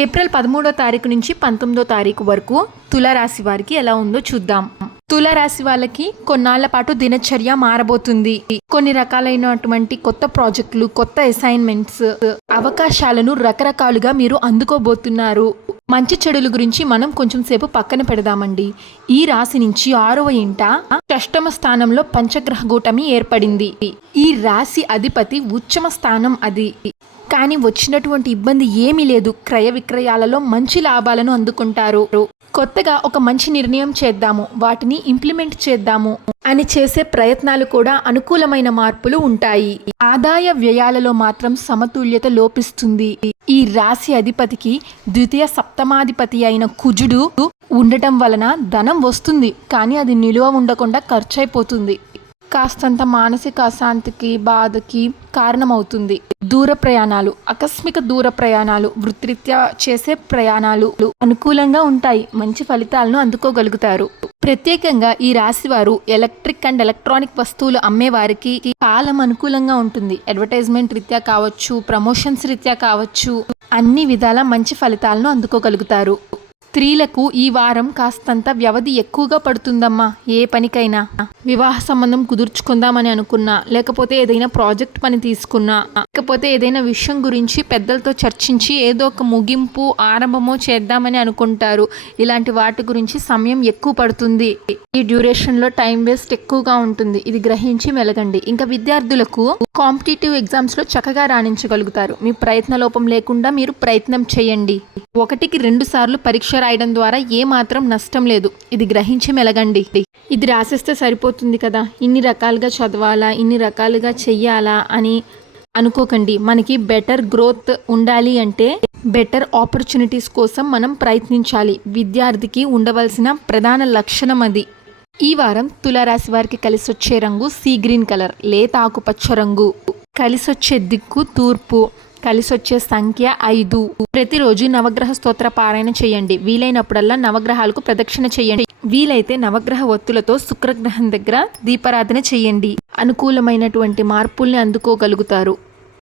April పదమూడో తారీఖు నుంచి పంతొమ్మిదో తారీఖు వరకు తులారాశి వారికి ఎలా ఉందో చూద్దాం. తులారాశి వాళ్ళకి కొన్నాళ్ళ పాటు దినచర్య మారబోతుంది. కొన్ని రకాలైనటువంటి కొత్త ప్రాజెక్టులు కొత్త అసైన్మెంట్స్ అవకాశాలను రకరకాలుగా మీరు అందుకోబోతున్నారు. మంచి చెడుల గురించి మనం కొంచెం సేపు పక్కన పెడదామండి. ఈ రాశి నుంచి ఆరవ ఇంట షష్టమ స్థానంలో పంచగ్రహ కూటమి ఏర్పడింది. ఈ రాశి అధిపతి ఉచ్చమ స్థానం అది. కానీ వచ్చినటువంటి ఇబ్బంది ఏమీ లేదు. క్రయ విక్రయాలలో మంచి లాభాలను అందుకుంటారు. కొత్తగా ఒక మంచి నిర్ణయం చేద్దాము. వాటిని ఇంప్లిమెంట్ చేద్దాము అని చేసే ప్రయత్నాలు కూడా అనుకూలమైన మార్పులు ఉంటాయి. ఆదాయ వ్యయాలలో మాత్రం సమతుల్యత లోపిస్తుంది. ఈ రాశి అధిపతికి ద్వితీయ సప్తమాధిపతి అయిన కుజుడు ఉండటం వలన ధనం వస్తుంది. కానీ అది నిలువ ఉండకుండా ఖర్చు అయిపోతుంది. కాస్తంత మానసిక అశాంతికి బాధకి కారణమవుతుంది. దూర ప్రయాణాలు ఆకస్మిక దూర ప్రయాణాలు వృత్తిరీత్యా చేసే ప్రయాణాలు అనుకూలంగా ఉంటాయి. మంచి ఫలితాలను అందుకోగలుగుతారు. ప్రత్యేకంగా ఈ రాశి వారు ఎలక్ట్రిక్ అండ్ ఎలక్ట్రానిక్ వస్తువులు అమ్మేవారికి కాలం అనుకూలంగా ఉంటుంది. అడ్వర్టైజ్మెంట్ రీత్యా కావచ్చు ప్రమోషన్స్ రీత్యా కావచ్చు అన్ని విధాల మంచి ఫలితాలను అందుకోగలుగుతారు. స్త్రీలకు ఈ వారం కాస్తంత వ్యవధి ఎక్కువగా పడుతుందమ్మా. ఏ పనికైనా. వివాహ సంబంధం కుదుర్చుకుందామని అనుకున్నా. లేకపోతే ఏదైనా ప్రాజెక్ట్ పని తీసుకున్నా. లేకపోతే ఏదైనా విషయం గురించి పెద్దలతో చర్చించి ఏదో ఒక ముగింపు ఆరంభమో చేద్దామని అనుకుంటారు. ఇలాంటి వాటి గురించి సమయం ఎక్కువ పడుతుంది. ఈ డ్యూరేషన్లో టైం వేస్ట్ ఎక్కువగా ఉంటుంది. ఇది గ్రహించి మెలగండి. ఇంకా విద్యార్థులకు కాంపిటేటివ్ ఎగ్జామ్స్లో చక్కగా రాణించగలుగుతారు. మీ ప్రయత్న లోపం లేకుండా మీరు ప్రయత్నం చేయండి. ఒకటికి రెండు సార్లు పరీక్ష రాయడం ద్వారా ఏ మాత్రం నష్టం లేదు. ఇది గ్రహించి మెలగండి. ఇది రాసేస్తే సరిపోతుంది కదా. ఇన్ని రకాలుగా చదవాలా ఇన్ని రకాలుగా చెయ్యాలా అని అనుకోకండి. మనకి బెటర్ గ్రోత్ ఉండాలి అంటే బెటర్ ఆపర్చునిటీస్ కోసం మనం ప్రయత్నించాలి. విద్యార్థికి ఉండవలసిన ప్రధాన లక్షణం అది. ఈ వారం తులారాశి వారికి కలిసి వచ్చే రంగు సీ గ్రీన్ కలర్ లేత ఆకుపచ్చ రంగు. కలిసొచ్చే దిక్కు తూర్పు. కలిసి వచ్చే సంఖ్య ఐదు. ప్రతిరోజు నవగ్రహ స్తోత్ర పారాయణ చేయండి. వీలైనప్పుడల్లా నవగ్రహాలకు ప్రదక్షిణ చేయండి. వీలైతే నవగ్రహ ఒత్తులతో శుక్రగ్రహం దగ్గర దీపారాధన చేయండి. అనుకూలమైనటువంటి మార్పుల్ని అందుకోగలుగుతారు.